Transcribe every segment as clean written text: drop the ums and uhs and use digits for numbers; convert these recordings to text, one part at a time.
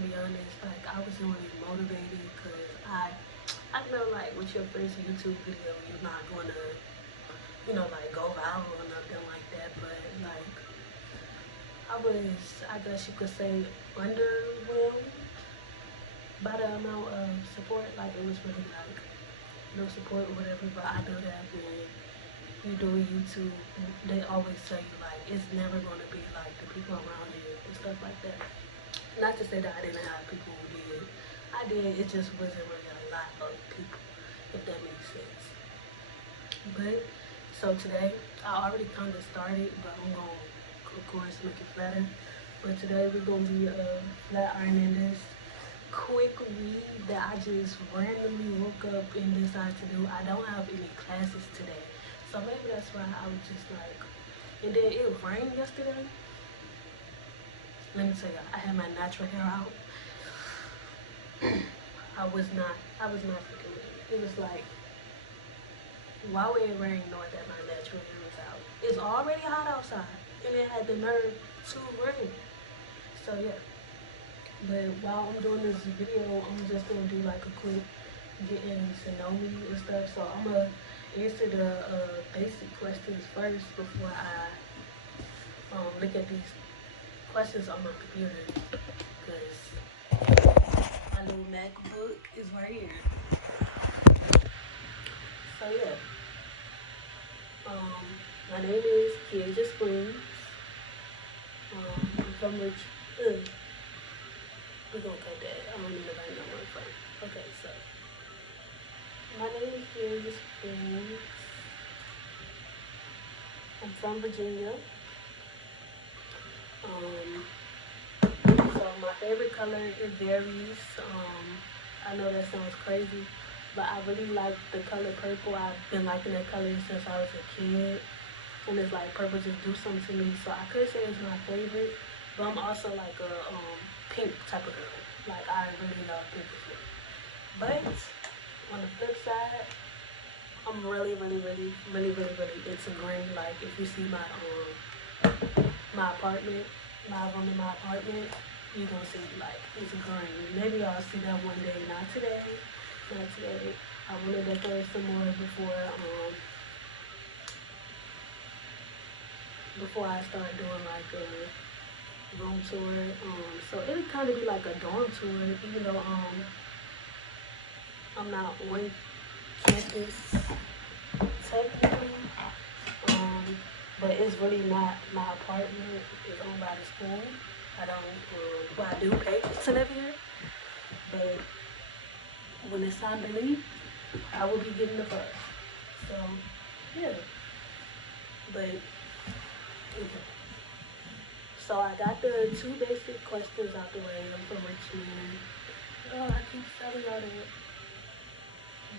be honest, like I was really motivated because I know like with your first YouTube video, you're not gonna, like go viral or nothing like that. But like I was, I guess you could say, underwhelmed by the amount of support. Like it was really like no support or whatever. But I know that when you do YouTube, they always tell you like it's never gonna be like the people around you and stuff like that. Not to say that I didn't have people who did. I did. It just wasn't really a lot of people, if that makes sense. But so today, I already kind of started, but I'm gonna, of course, make it better. But today we're gonna be flat ironing this quick read that I just randomly woke up and decided to do. I don't have any classes today, so maybe that's why I was just like. And then it rained yesterday. Let me tell you, I had my natural hair out. I was not freaking with it. It was like, why would it rain knowing that my natural hair was out? It's already hot outside, and it had the nerve to rain. So yeah. But while I'm doing this video, I'm just gonna do like a quick getting to know me and stuff. So I'm gonna answer the basic questions first before I look at these questions on my computer, because my little MacBook is right here. So yeah, um, my name is Kiaja Springs. I'm from Rich. We're gonna cut that. I don't need nobody know where I'm from. Okay, so my name is Kiaja Springs. I'm from Virginia. Um, so my favorite color, it varies. I know that sounds crazy, but I really like the color purple. I've been liking that color since I was a kid. And it's like purple just do something to me. So I could say it's my favorite, but I'm also like a pink type of girl. Like I really love pink as well. But on the flip side, I'm really into green. Like if you see my apartment, my room in my apartment, you gonna see like it's green. Maybe I'll see that one day. Not today. Not today. I wanna decorate some more before I start doing like a room tour. So it'll kind of be like a dorm tour, even though I'm not on campus technically. Um, but it's really not my apartment. It's owned by the school. I don't. Well, I do pay to live here, but when it's time to leave, I will be getting the bus. So yeah, but okay. So I got the two basic questions out the way. I'm from Richmond. Oh, I keep telling y'all that,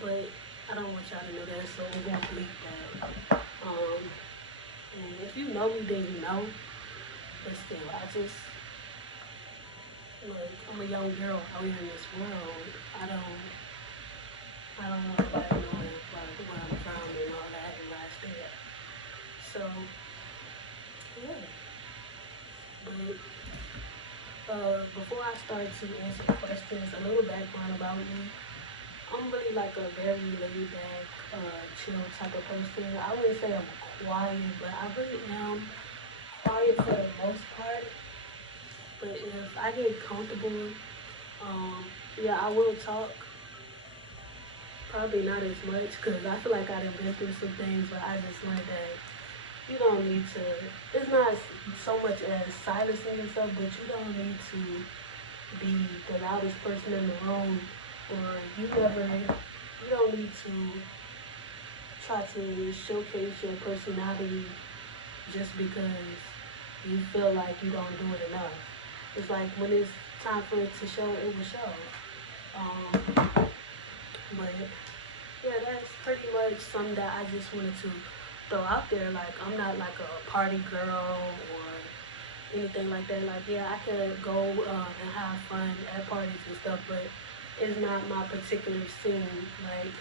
but I don't want y'all to know that, so we're gonna bleep that. And if you know me, then you know. But still, I'm a young girl out here in this world. I don't want nobody knowing where I'm from and all that and where I stay at. So, yeah. But before I start to answer the questions, a little background about me. I'm really like a very laid back, chill type of person. I wouldn't say I'm quiet, but I really am quiet for the most part. But if I get comfortable, um, yeah, I will talk. Probably not as much because I feel like I done been through some things, but I just learned that you don't need to. It's not so much as silencing yourself, but you don't need to be the loudest person in the room, or you don't need to try to showcase your personality just because you feel like you don't do it enough. It's like when it's time for it to show, it will show. But yeah, that's pretty much something that I just wanted to throw out there. Like I'm not like a party girl or anything like that. Like yeah, I could go and have fun at parties and stuff, but it's not my particular scene. Like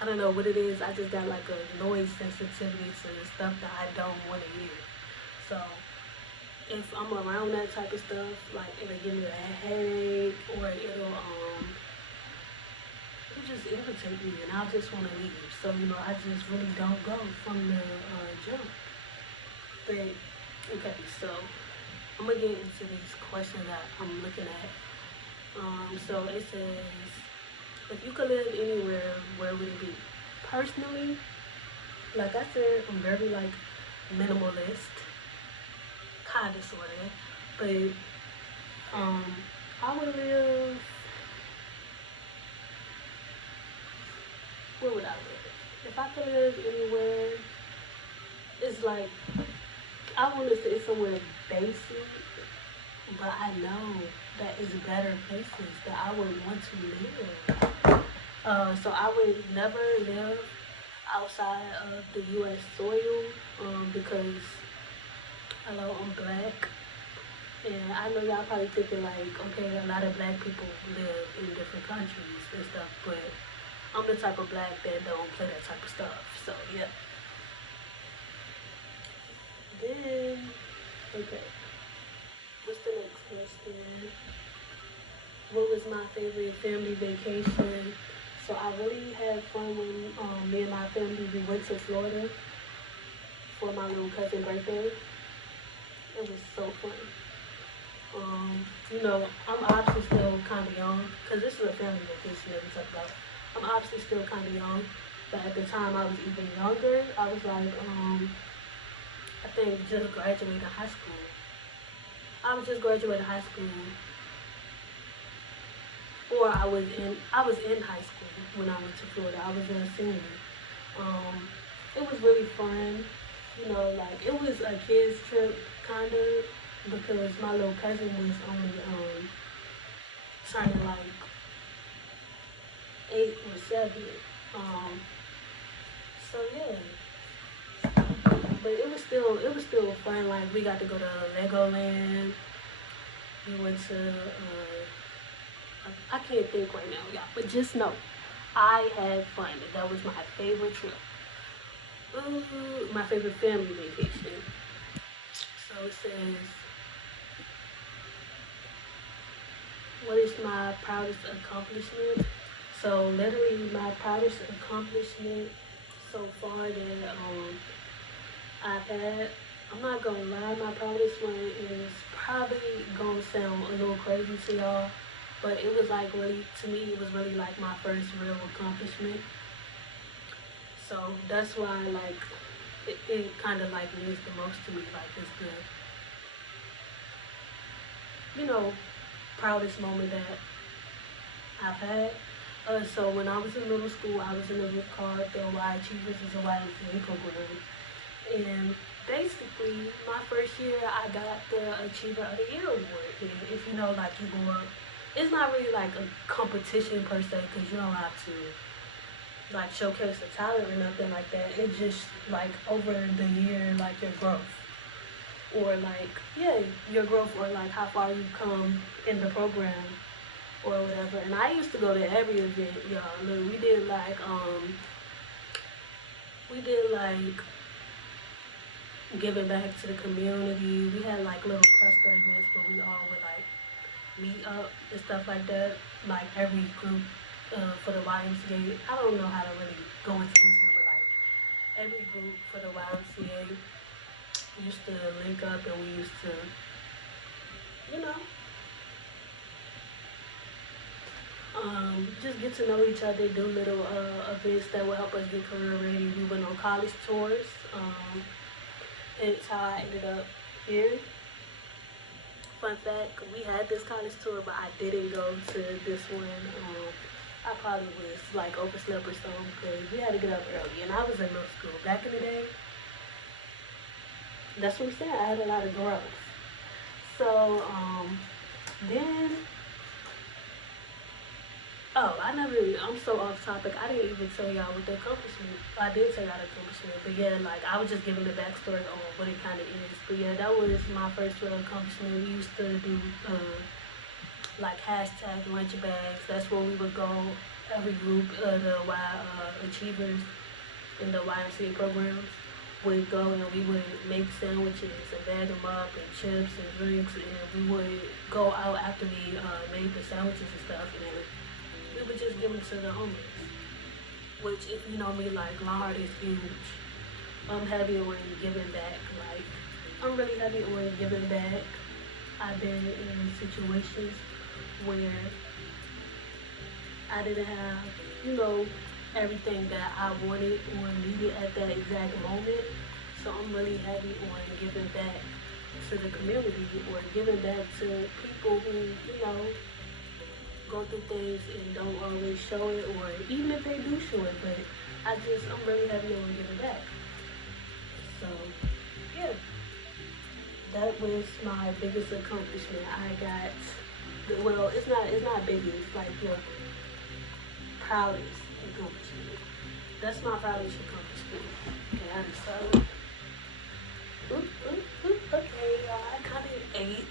I don't know what it is. I just got like a noise sensitivity to stuff that I don't want to hear. So if I'm around that type of stuff, like it'll give me a headache or it just irritate me and I just want to leave. So, I just really don't go from the jump. But, okay, so I'm going to get into these questions that I'm looking at. So it says, if you could live anywhere, where would it be? Personally, like I said, I'm very like minimalist, kind of, sort of. But I would live. Where would I live? If I could live anywhere, it's like I want to say somewhere basic, but I know that is better places that I would want to live. So I would never live outside of the U.S. soil because, hello, I'm black. And I know y'all probably thinking like, okay, a lot of black people live in different countries and stuff, but I'm the type of black that don't play that type of stuff. So, yeah. Then, okay. What's the next question? What was my favorite family vacation? So I really had fun when me and my family, we went to Florida for my little cousin's birthday. It was so fun. I'm obviously still kind of young, because this is a family vacation that we talk about. I'm obviously still kind of young, but at the time I was even younger. I was like, I think just graduating high school. I was just graduating high school, or I was in high school when I went to Florida. I was a senior. Um, it was really fun. Like it was a kids trip kind of because my little cousin was only turning like 8 or 7. Um, so yeah, but it was still fun. Like we got to go to Legoland. We went to I can't think right now, y'all. But just know, I had fun. That was my favorite trip. My favorite family vacation. So it says, what is my proudest accomplishment? So literally my proudest accomplishment so far that I've had. I'm not gonna lie, my proudest one is probably gonna sound a little crazy to y'all, but it was like really, to me, it was really like my first real accomplishment. So that's why like it kind of like means the most to me. Like it's the proudest moment that I've had. So when I was in middle school, I was in a group called the Y Achievers is a YMCA program, and basically my first year I got the Achiever of the Year award. And if you know, like you go up, it's not really like a competition per se because you don't have to like showcase the talent or nothing like that. It's just like over the year, like your growth, or like yeah, your growth, or like how far you've come in the program or whatever. And I used to go to every event, y'all. Look, we did like giving back to the community. We had like little cluster events where we all would like meet up and stuff like that. Like every group for the YMCA. I don't know how to really go into detail, but like every group for the YMCA used to link up and we used to, you know, just get to know each other, do little events that will help us get career ready. We went on college tours. It's how I ended up here. Fun fact, we had this college tour, but I didn't go to this one. I probably was like overslept or something because we had to get up early, and I was in middle school. Back in the day, that's what I'm saying. I had a lot of growth. So then oh, I'm so off topic. I didn't even tell y'all what the accomplishment. I did tell y'all the accomplishment, but yeah, like I was just giving the backstory on what it kind of is. But yeah, that was my first real accomplishment. We used to do like hashtag lunch bags. That's where we would go. Every group, the Y Achievers in the YMCA programs. would go and we would make sandwiches and bag them up and chips and drinks, and we would go out after we made the sandwiches and stuff, and then we would just give them to the homeless. Which, if you know me, like, my heart is huge. I'm heavy on giving back. Like, I'm really heavy on giving back. I've been in situations where I didn't have, everything that I wanted or needed at that exact moment. So I'm really heavy on giving back to the community or giving back to people who, go through things and don't always show it, or even if they do show it, but I'm really heavy on giving back. So, yeah. That was my biggest accomplishment. I got, well, it's not biggest, it's like your proudest accomplishment. That's my proudest accomplishment. Okay, I just saw it. Okay, I kind of ate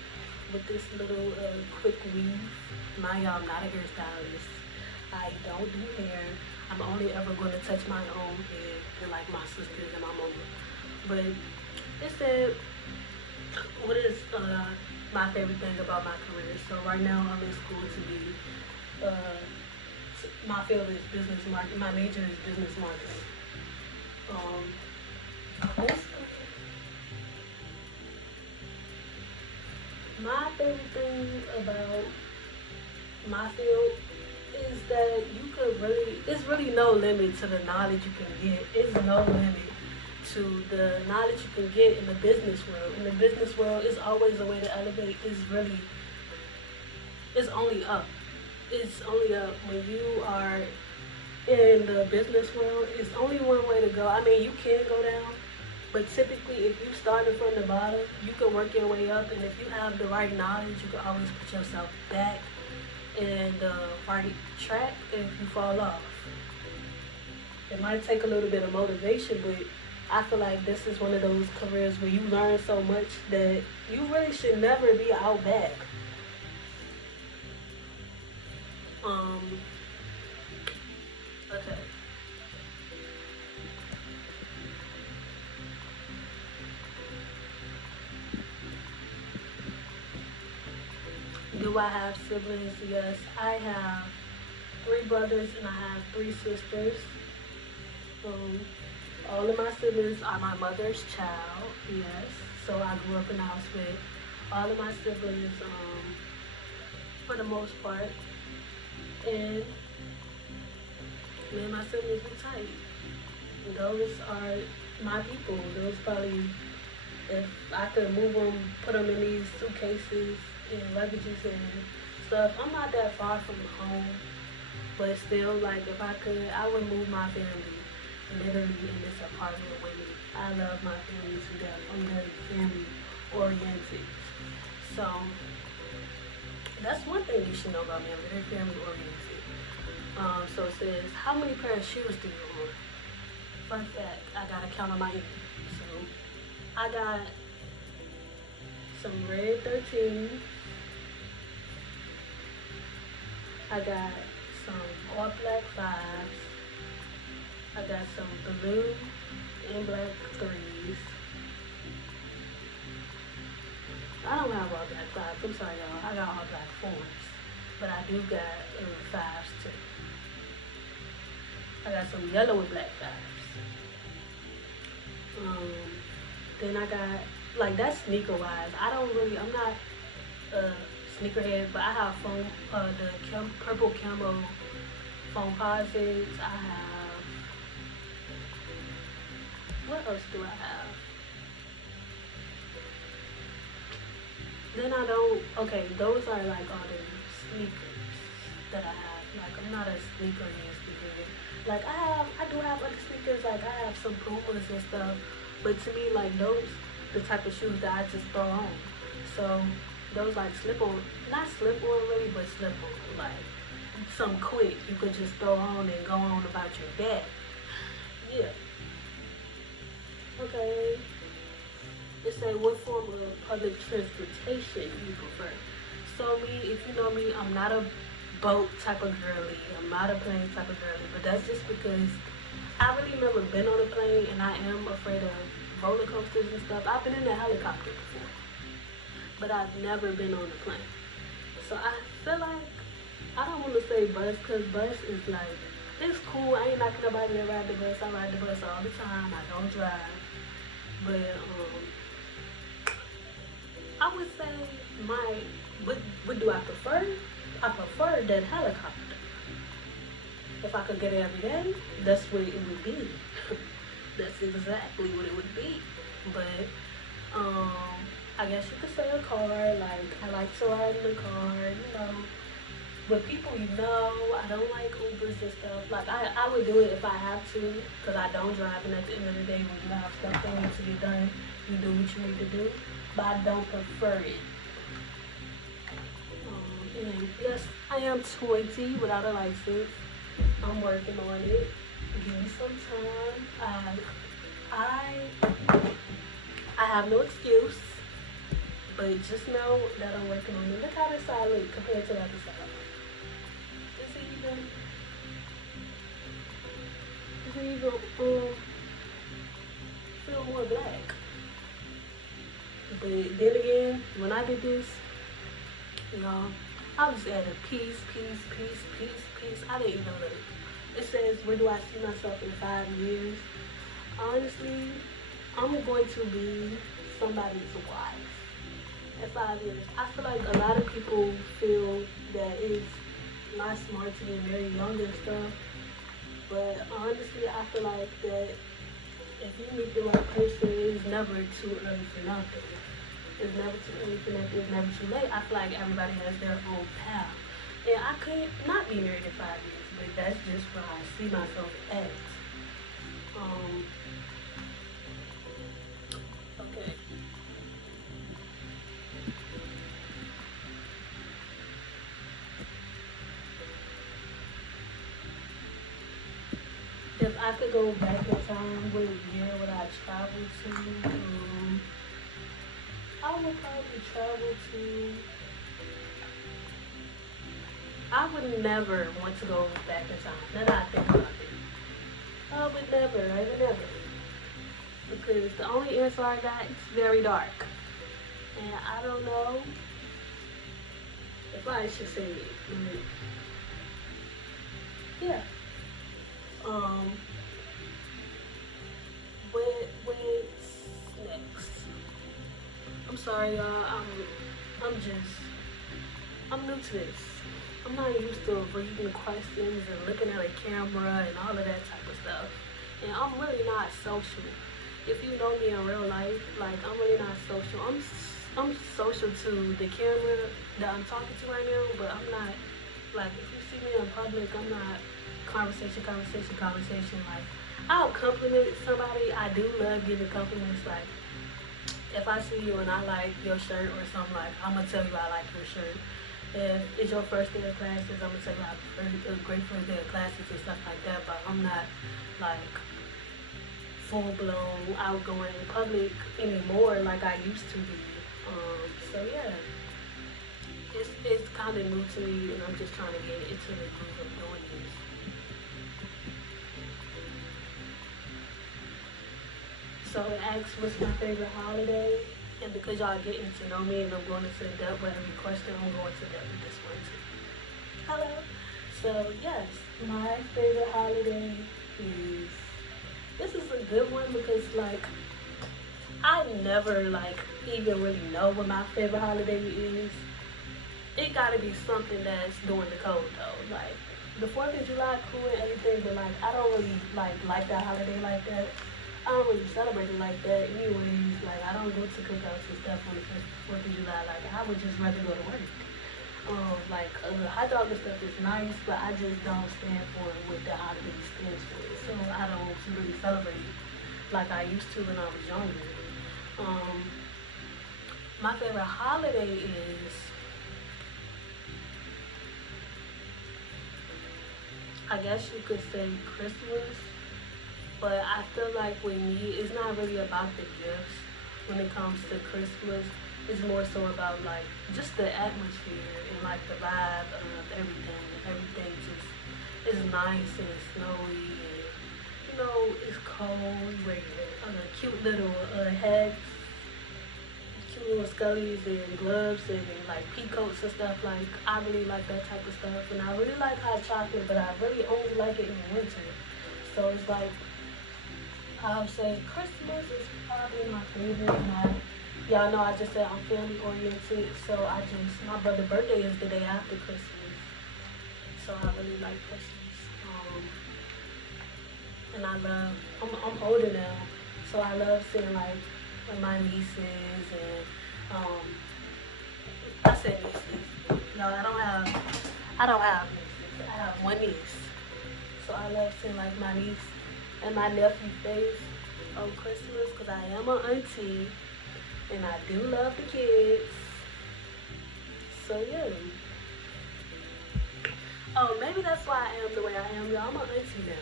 with this little quick weave. Mind y'all, I'm not a hairstylist. I don't do hair. I'm only ever going to touch my own hair and like my sisters and my mama. But it said, what is my favorite thing about my career? So right now I'm in school to be, my field is business marketing. My major is business marketing. My favorite thing about my field is that there's really no limit to the knowledge you can get. There's no limit to the knowledge you can get in the business world. In the business world, it's always a way to elevate. It's only up. It's only up. When you are in the business world, it's only one way to go. I mean, you can go down, but typically if you started from the bottom, you can work your way up, and if you have the right knowledge, you can always put yourself back in the right track if you fall off. It might take a little bit of motivation, but I feel like this is one of those careers where you learn so much that you really should never be out back. Okay. Do I have siblings? Yes, I have 3 brothers and I have 3 sisters. All of my siblings are my mother's child, yes. So I grew up in a house with all of my siblings, for the most part. And me and my siblings were tight. Those are my people. Those probably, if I could move them, put them in these suitcases and luggages and stuff. I'm not that far from home, but still, like, if I could, I would move my family literally in this apartment with me. I love my family to death. I'm very family oriented. So that's one thing you should know about me. I'm very family oriented. So it says, how many pair of shoes do you own? Fun fact, I gotta count on my end. So I got some red 13s. I got some all black 5s. I got some blue and black 3s. I don't have all black 5s. I'm sorry, y'all. I got all black 4s. But I do got 5s too. I got some yellow and black 5s. Then I got, like, that's sneaker wise. I'm not a sneakerhead, but I have the purple camo foam posits. I have, what else do I have? Then okay, those are like all the sneakers that I have. Like, I'm not a sneakerhead. Like, I do have other sneakers, like I have some Pumas and stuff, but to me, like, those, the type of shoes that I just throw on. So, those like not slip on really, but slip on, like, some quick, you could just throw on and go on about your day. Yeah. Okay. It say, what form of public transportation you prefer? So me, if you know me, I'm not a boat type of girly. I'm not a plane type of girly, but that's just because I really never been on a plane, and I am afraid of roller coasters and stuff. I've been in a helicopter before, but I've never been on a plane. So I feel like I don't want to say bus because bus is like it's cool. I ain't knocking nobody that ride the bus. I ride the bus all the time. I don't drive, but I would say my what do I prefer? I prefer that helicopter. If I could get it every day, that's what it would be. That's exactly what it would be. But I guess you could say a car. Like I like to ride in the car, with people I don't like Ubers and stuff. Like I would do it if I have to, because I don't drive. And at the end of the day, when you have stuff that needs to get done, you do what you need to do. But I don't prefer it. And yes, I am 20 without a license. I'm working on it. Give me some time. I have no excuse, but just know that I'm working on it. Look how this side looks compared to the other side. Is it even feel more black? But then again, when I did this, I was at a peace. I didn't even look. It says, where do I see myself in 5 years? Honestly, I'm going to be somebody's wife in 5 years. I feel like a lot of people feel that it's not smart to get married young and stuff. But honestly, I feel like that if you meet the right person, it's never too early for nothing. It's never too early for nothing. It's never too late. I feel like everybody has their own path. And I could not be married in 5 years, but that's just where I see myself at. Okay. If I could go back in time, what year would I travel to? I would probably travel to. I would never want to go back in time. Now that I think about it, I would never. Because the only answer I got is very dark. And I don't know if I should say it. Yeah. What's next? I'm sorry, y'all. I'm new to this. I'm not used to reading questions and looking at a camera and all of that type of stuff. And I'm really not social. If you know me in real life, like I'm really not social. I'm social to the camera that I'm talking to right now, but I'm not like if you see me in public, I'm not conversation. Like I'll compliment somebody. I do love giving compliments. Like if I see you and I like your shirt or something, like I'm gonna tell you I like your shirt. If it's your first day of classes, I'm gonna tell you I have a great first day of classes and stuff like that. But I'm not like full blown outgoing in public anymore like I used to be. So yeah, it's kind of new to me, and I'm just trying to get into the groove of doing this. So it asks what's my favorite holiday, and because y'all getting to know me and I'm going into depth with every question, I'm going to depth with this one too. Hello. So yes, my favorite holiday is. This is a good one because like I never like even really know what my favorite holiday is. It gotta be something that's during the cold though. Like the 4th of July cool and everything, but like I don't really like that holiday like that. I don't really celebrate it like that anyways. Like I don't go to cookouts and stuff on the 4th of July. Like I would just rather go to work. Hot dog and stuff is nice, but I just don't stand for what the holiday stands for. So I don't really celebrate it like I used to when I was younger. My favorite holiday is I guess you could say Christmas, but I feel like with me, it's not really about the gifts when it comes to Christmas. It's more so about like just the atmosphere and like the vibe of everything. Everything just is nice and snowy and it's cold, you wear your cute little hats, cute little scullies and gloves and like pea coats and stuff. Like I really like that type of stuff, and I really like hot chocolate, but I really only like it in the winter. So it's like I'll say Christmas is probably my favorite. And y'all know I just said I'm family oriented, so my brother's birthday is the day after Christmas, so I really like Christmas. And I'm older now, so I love seeing like my nieces and I said nieces. No, I don't have nieces. I have one niece, so I love seeing like my niece and my nephew face on Christmas because I am an auntie and I do love the kids. So yeah. Oh, maybe that's why I am the way I am, y'all. I'm an auntie now.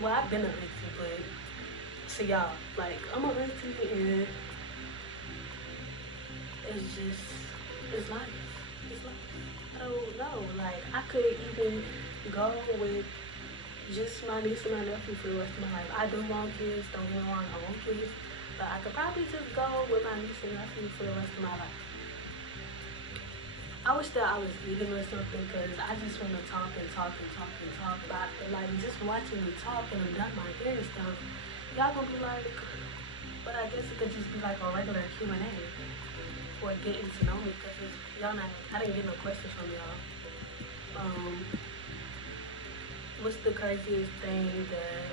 Well, I've been an auntie, but to y'all, like, I'm an auntie and it's life. It's life. I don't know. Like, I could even go with just my niece and my nephew for the rest of my life. I do want kids, don't get me wrong, I want kids, but I could probably just go with my niece and nephew for the rest of my life. I wish that I was eating or something because I just want to talk and talk and talk and talk about it. Like, just watching me talk and I'm done my hair and stuff, y'all gonna be like, but I guess it could just be like a regular Q&A or getting to know me because I didn't get no questions from y'all. What's the craziest thing that,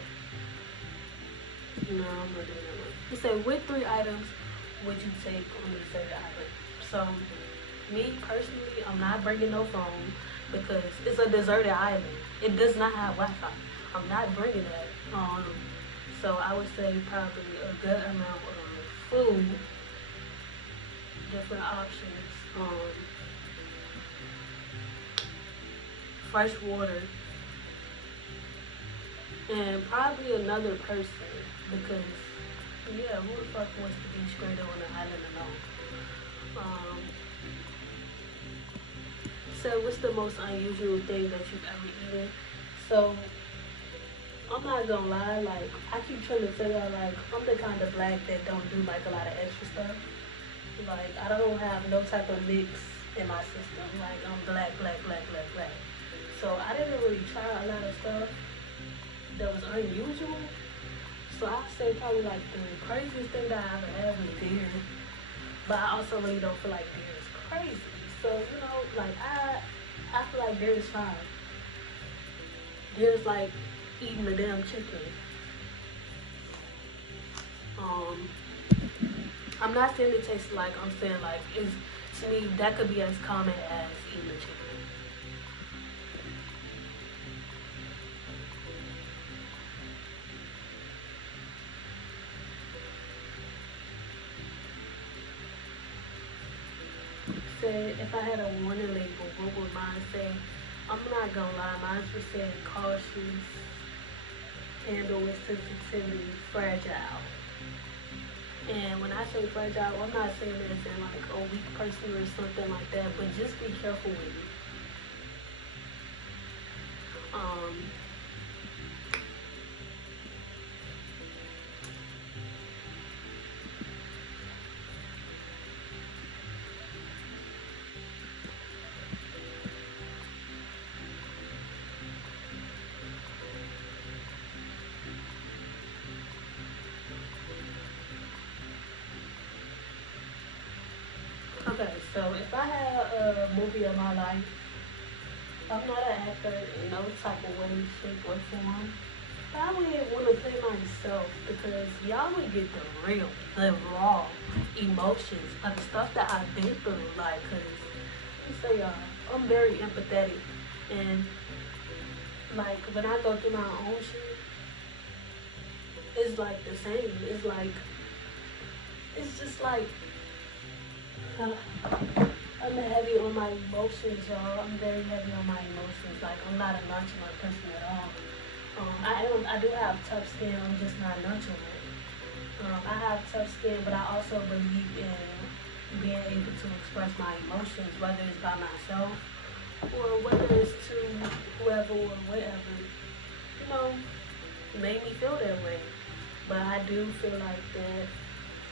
no, I'm not doing that one. You say, what 3 items would you take on the desert island? So, me personally, I'm not bringing no phone because it's a deserted island. It does not have Wi-Fi. I'm not bringing that. So I would say probably a good amount of food, different options, fresh water, and probably another person because, yeah, who the fuck wants to be straight up on the island alone? So what's the most unusual thing that you've ever eaten? So I'm not gonna lie, like I keep trying to tell y'all, like I'm the kind of black that don't do like a lot of extra stuff. Like I don't have no type of mix in my system. Like I'm black. So I didn't really try a lot of stuff that was unusual. So I'd say probably like the craziest thing that I ever had was deer. But I also really don't feel like deer is crazy. So, like I feel like deer is fine. Deer is like eating the damn chicken. I'm not saying it tastes like, I'm saying like to me that could be as common as eating a chicken. Say if I had a warning label, what would mine say? I'm not gonna lie, mine would say cautious, handle with sensitivity, fragile. And when I say fragile, I'm not saying that as in like a weak person or something like that, but just be careful with it. Okay, so if I had a movie of my life, I'm not an actor in no type of way, shape, or form. But I would want to play myself because y'all would get the raw emotions of the stuff that I've been through. Like, cause let me say y'all, I'm very empathetic, and like when I go through my own shit, it's like the same. It's just like. I'm heavy on my emotions, y'all. I'm very heavy on my emotions. Like, I'm not a nonchalant person at all. I do have tough skin. I'm just not nonchalant. I have tough skin, but I also believe in being able to express my emotions, whether it's by myself or whether it's to whoever or whatever. made me feel that way. But I do feel like that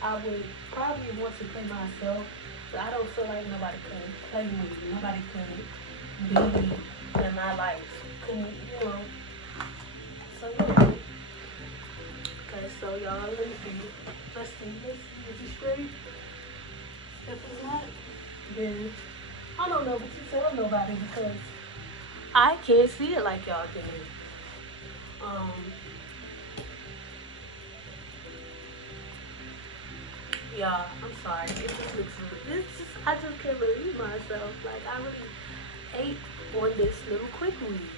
I would probably want to play myself, but I don't feel like nobody could play me. Nobody could be in my life. Couldn't, you know. So yeah. Okay, so y'all, let me see. Let's see. Is it straight? If it's not, then I don't know what to tell nobody because I can't see it like y'all can. Um, Y'all, I'm sorry. It just looks. I just can't believe myself. Like I really ate on this little quick weed.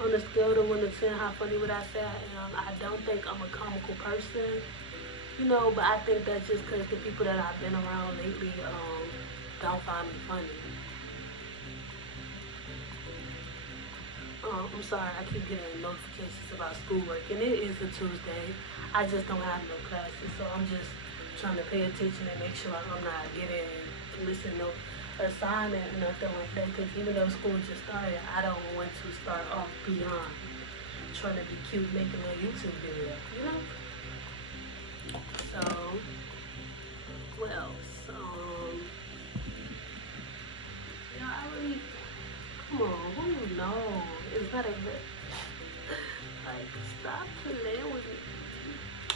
On a scale of 1 to 10, how funny would I say I am? I don't think I'm a comical person, you know, but I think that's just because the people that I've been around lately don't find me funny. I'm sorry, I keep getting notifications about schoolwork, and it is a Tuesday. I just don't have no classes, so I'm just trying to pay attention and make sure I'm not getting missing no assignment or nothing like that. Because even though school just started, I don't want to start off beyond trying to be cute, making a YouTube video, you know. So, what else? Yeah, I really. Come on, who knows? It's not a good. Like, stop playing with me.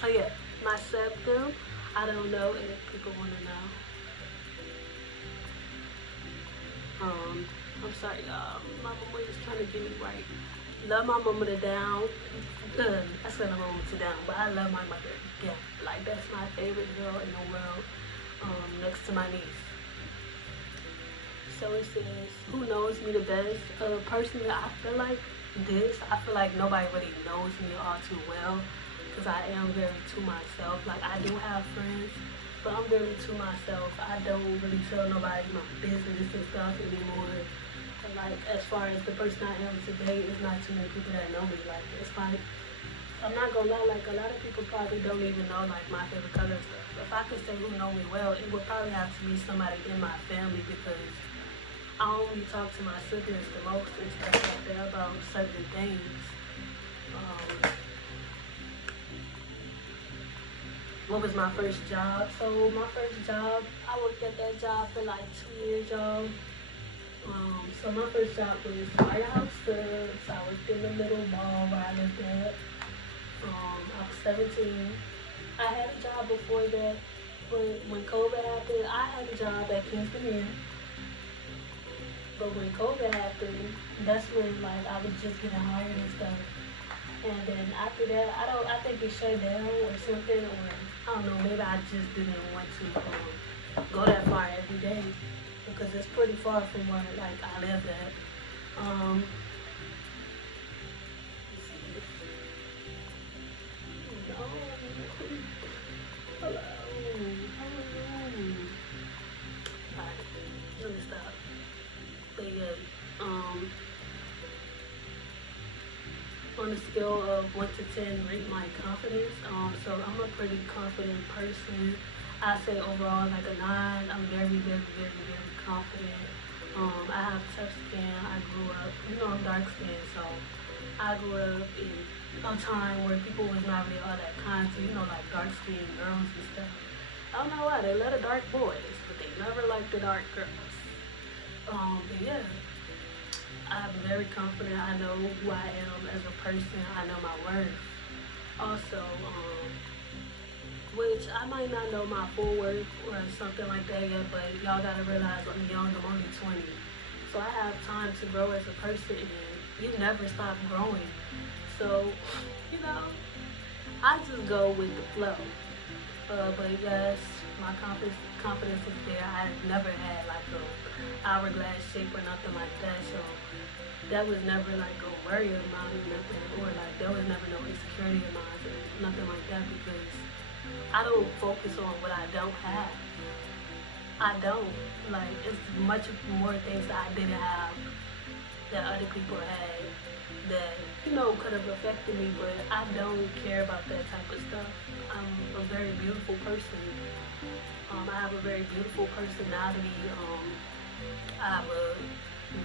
Oh yeah, my septum. I don't know if people want to know. I'm sorry, y'all. My mama is trying to get me right. Love my mama to down. I said my mama to down, but I love my mother. Yeah, like that's my favorite girl in the world. Next to my niece. So it says, who knows me the best? Personally, I feel like this. I feel like nobody really knows me all too well because I am very to myself. Like, I do have friends, but I'm very to myself. I don't really tell nobody my business and stuff anymore. And like, as far as the person I am today, it's not too many people that know me. Like, it's like, I'm not gonna lie, like, a lot of people probably don't even know, like, my favorite color and stuff. If I could say who know me well, it would probably have to be somebody in my family because I only talk to my siblings the most and stuff like that about certain things. What was my first job? So my first job, I worked at that job for like 2 years, y'all. So my first job was Firehouse Subs. I worked in the little mall where I lived at. I was 17. I had a job before that, but when COVID happened, I had a job at Kingston Inn. But when COVID happened, that's when like I was just getting hired and stuff. And then after that, I think it shut down or something, or I don't know, maybe I just didn't want to go that far every day because it's pretty far from where like I live at. Let's see. No. Hello. Alright, let me stop. But yeah, on a scale of 1 to 10, rate my confidence. So I'm a pretty confident person. I say overall like a 9. I'm very, very, very, very confident. I have tough skin. I grew up, I'm dark skinned, so I grew up in a time where people was not really all that kind to, like dark skinned girls and stuff. I don't know why, they love the dark boys, but they never liked the dark girls. But yeah, I'm very confident. I know who I am as a person. I know my worth. Also, which I might not know my full worth or something like that yet, but y'all gotta realize I'm young. I'm only 20. So I have time to grow as a person, and you never stop growing. So, I just go with the flow. But yes, my confidence is there. I never had like a hourglass shape or nothing like that, so that was never like a worry of mine or nothing, or like there was never no insecurity of mine or nothing like that because I don't focus on what I don't have. I don't. Like, it's much more things that I didn't have that other people had that, you know, could have affected me, but I don't care about that type of stuff. I'm a very beautiful person. I have a very beautiful personality. I have a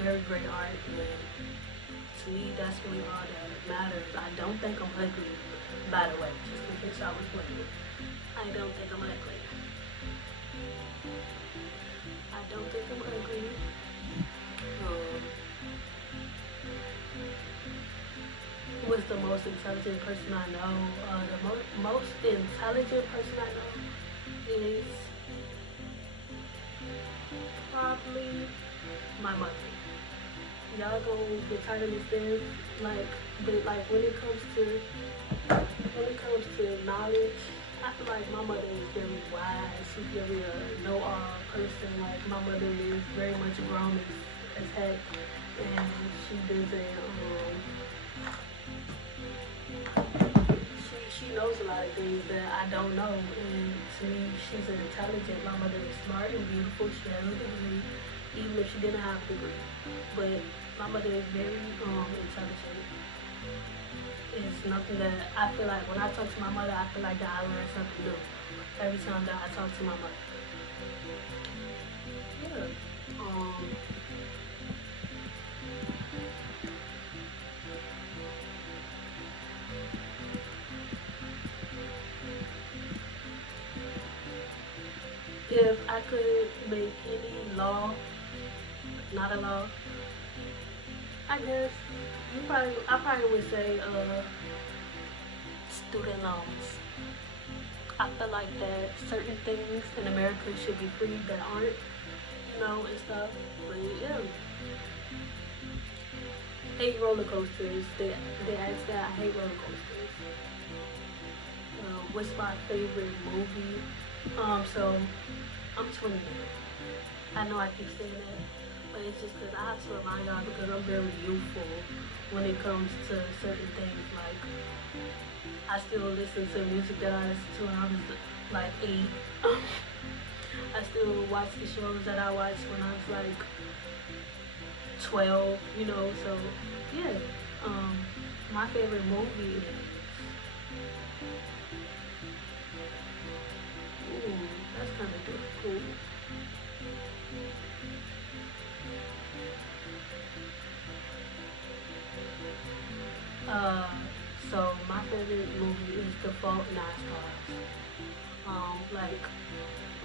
very great heart, and to me, that's really all that matters. I don't think I'm ugly, by the way, just in case I was wondering. I don't think I'm ugly. I don't think I'm ugly. Um, who is the most intelligent person I know? The most intelligent person I know is probably my mother. Y'all gonna get tired of these things, like, but like when it comes to knowledge, I feel like my mother is very wise. She's very know-all person. Like my mother is very much grown as heck, and she doesn't. She knows a lot of things that I don't know, and to me, she's an intelligent. My mother is smart and beautiful. She has a degree, even if she didn't have a degree. But my mother is very intelligent. It's nothing that I feel like when I talk to my mother, I feel like that I learn something new every time that I talk to my mother. Yeah. If I could make any law, not a law, I guess I probably would say student loans. I feel like that certain things in America should be free that aren't, you know, and stuff. But yeah, hate roller coasters. They ask that I hate roller coasters. What's my favorite movie? So I'm 21. I know I keep saying that, but it's just because I have to remind y'all because I'm very youthful when it comes to certain things. Like, I still listen to music that I listened to when I was like 8. I still watch the shows that I watched when I was like 12, you know, so yeah. My favorite movie is, ooh, that's kind of difficult. So my favorite movie is The Fault in Our Stars. Like,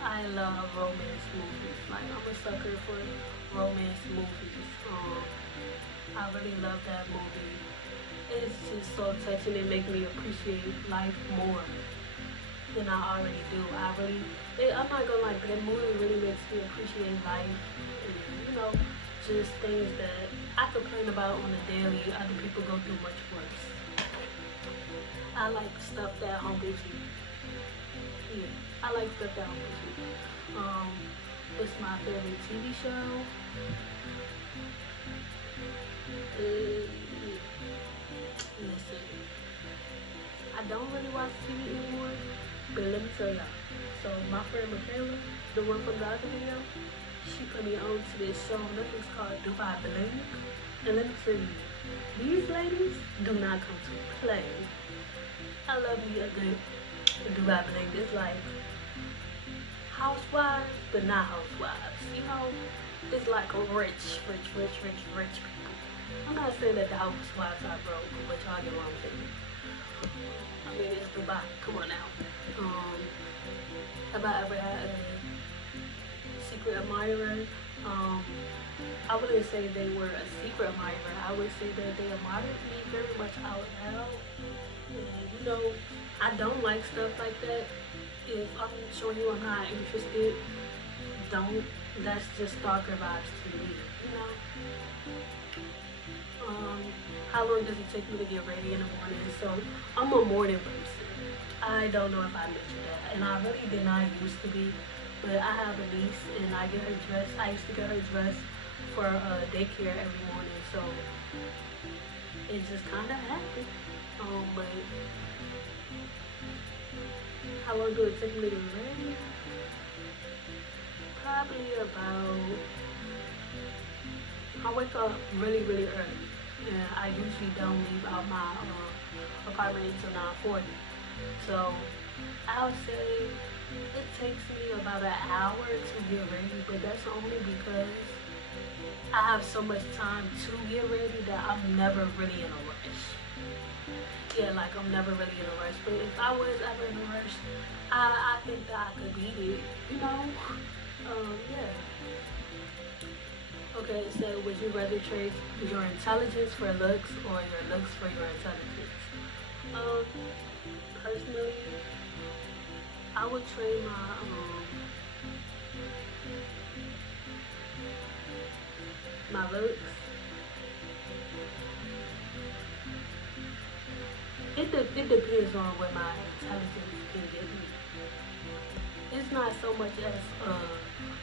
I love romance movies. Like, I'm a sucker for romance movies. I really love that movie. It's just so touching. It makes me appreciate life more than I already do. I'm not gonna like, that movie really makes me appreciate life and, you know, just things that I complain about on a daily. Other people go through much worse. I like stuff that humbles you. Yeah, I like stuff that humbles you. What's my favorite TV show? Listen, I don't really watch TV anymore, but let me tell y'all. So my friend Michaela, the one from the other video, she put me on to this show on Netflix called Dubai Bling. And let me tell you, these ladies do not come to play. I love me a good Dubai Bling. It's like housewives, but not housewives. You know, it's like a rich people. I'm not saying that the housewives are broke, but y'all get what I'm saying. I mean, it's Dubai. Come on now. Have I ever had a secret admirer? I wouldn't say they were a secret admirer. I would say that they admired me very much out loud. And, you know, I don't like stuff like that. If I'm showing you I'm not interested, don't. That's just stalker vibes to me, you know? How long does it take me to get ready in the morning? So I'm a morning person. I don't know if I mentioned that, and I really did not used to be, but I have a niece and I get her dressed. I used to get her dressed for daycare every morning, so it just kind of happened. But how long do it take me to get ready? Probably about, I wake up really early. and I usually don't leave out my apartment until 9:40. So I'll say it takes me about an hour to get ready, but that's only because I have so much time to get ready that I'm never really in a rush. Yeah, like I'm never really in a rush. But if I was ever in a rush, I think that I could beat it, you know? Yeah. Okay, so would you rather trade your intelligence for looks or your looks for your intelligence? Um, Personally, I would trade my looks. It depends on what my intelligence can get me. It's not so much as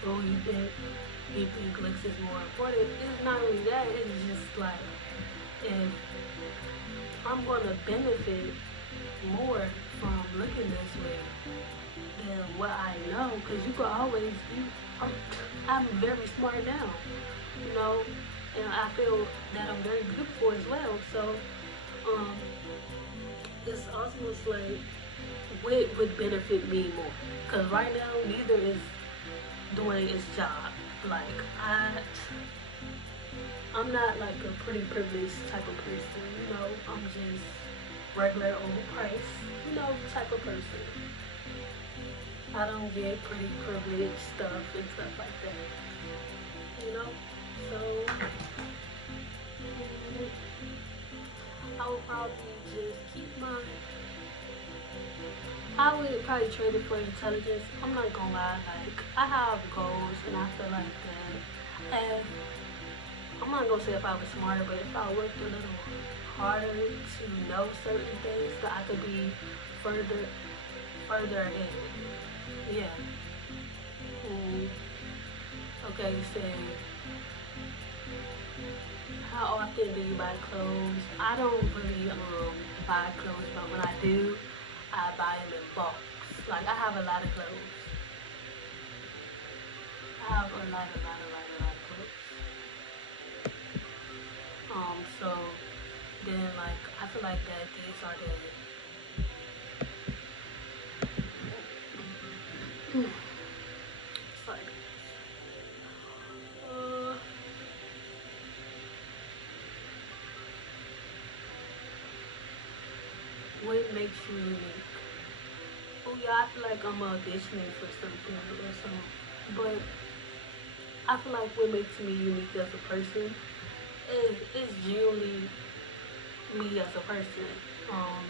oh you think looks is more important. It's not really that. It's just like if I'm gonna benefit more from looking this way than what I know, because you can always I'm very smart now, you know, and I feel that I'm very beautiful as well. So um, it's almost like what would benefit me more, because right now neither is doing its job. Like I'm not like a pretty privileged type of person, you know. I'm just regular overpriced, you know, type of person. I don't get pretty privileged stuff and stuff like that, you know. So I would probably just keep my. I would probably trade it for intelligence. I'm not gonna lie, like I have goals and I feel like that. And I'm not gonna say if I was smarter, but if I worked a little harder to know certain things, that I could be further further ahead. Yeah. Mm. Okay, you say how often do you buy clothes? I don't really buy clothes, but when I do, I buy them in bulk. Like I have a lot of clothes. I have a lot of clothes. So then like I feel like that these are the it's like uh what makes you unique? Oh yeah, I feel like I'm auditioning for something or something. But I feel like what makes me unique as a person is generally me as a person. Um,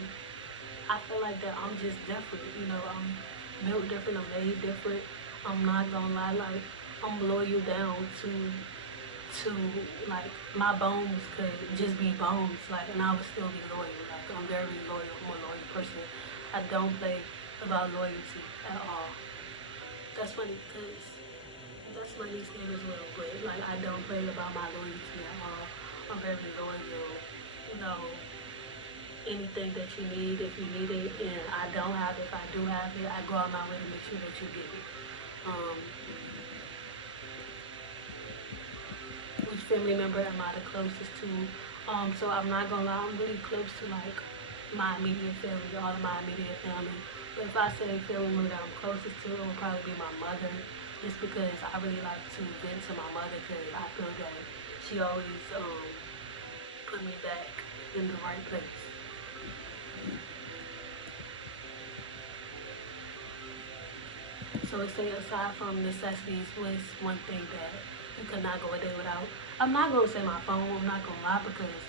I feel like that I'm just different. You know, I'm built different. I'm made different. I'm not gonna lie, like I'm loyal down to like my bones could just be bones, like, and I would still be loyal. Like I'm very loyal. I'm a loyal person. I don't play about loyalty at all. That's funny because that's my niece name as well. But like I don't play about my loyalty at all. I'm very loyal. You know, anything that you need, if you need it, and I don't have it, if I do have it, I go out my way to make sure that you get it. Um, which family member am I the closest to? So I'm not gonna lie, I'm really close to like my immediate family, all of my immediate family. But if I say family member that I'm closest to, it will probably be my mother, just because I really like to vent to my mother, because I feel that she always put me back in the right place. So it say aside from necessities, what's one thing that you could not go a day without? I'm not gonna say my phone. I'm not gonna lie, because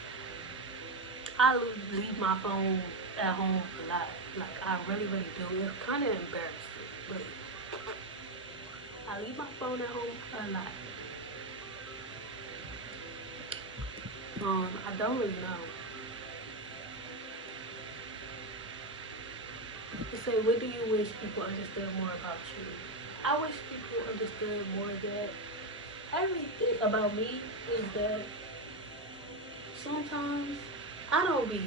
I leave my phone at home a lot. Like I really, really do. It's kind of embarrassing, but I leave my phone at home a lot. I don't really know. To say, what do you wish people understood more about you? I wish people understood more that everything about me is that sometimes I don't be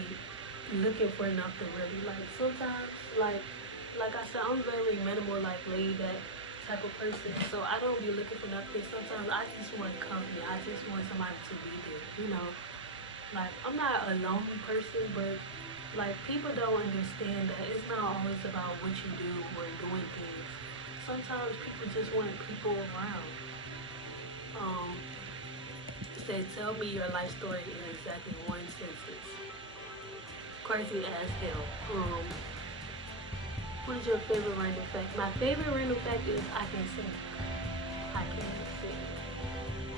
looking for nothing really. Like sometimes, like I said, I'm very minimal, like laid back type of person. So I don't be looking for nothing. Sometimes I just want company. I just want somebody to be there, you know. Like, I'm not a lonely person, but like people don't understand that it's not always about what you do or doing things. Sometimes people just want people around. Um, Say, tell me your life story in exactly one sentence. Crazy as hell. What is your favorite random fact? My favorite random fact is I can sing. I can sing.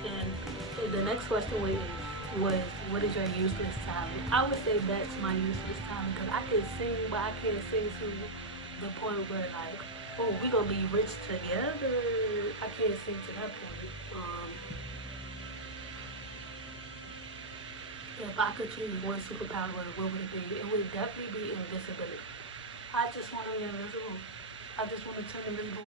And the next question was what is your useless talent? I would say that's my useless talent because I can sing, but I can't sing to the point where like, oh, we gonna be rich together. I can't sing to that point. If I could choose one superpower, what would it be? It would definitely be invisibility. I just want to be invisible. I just want to turn invisible.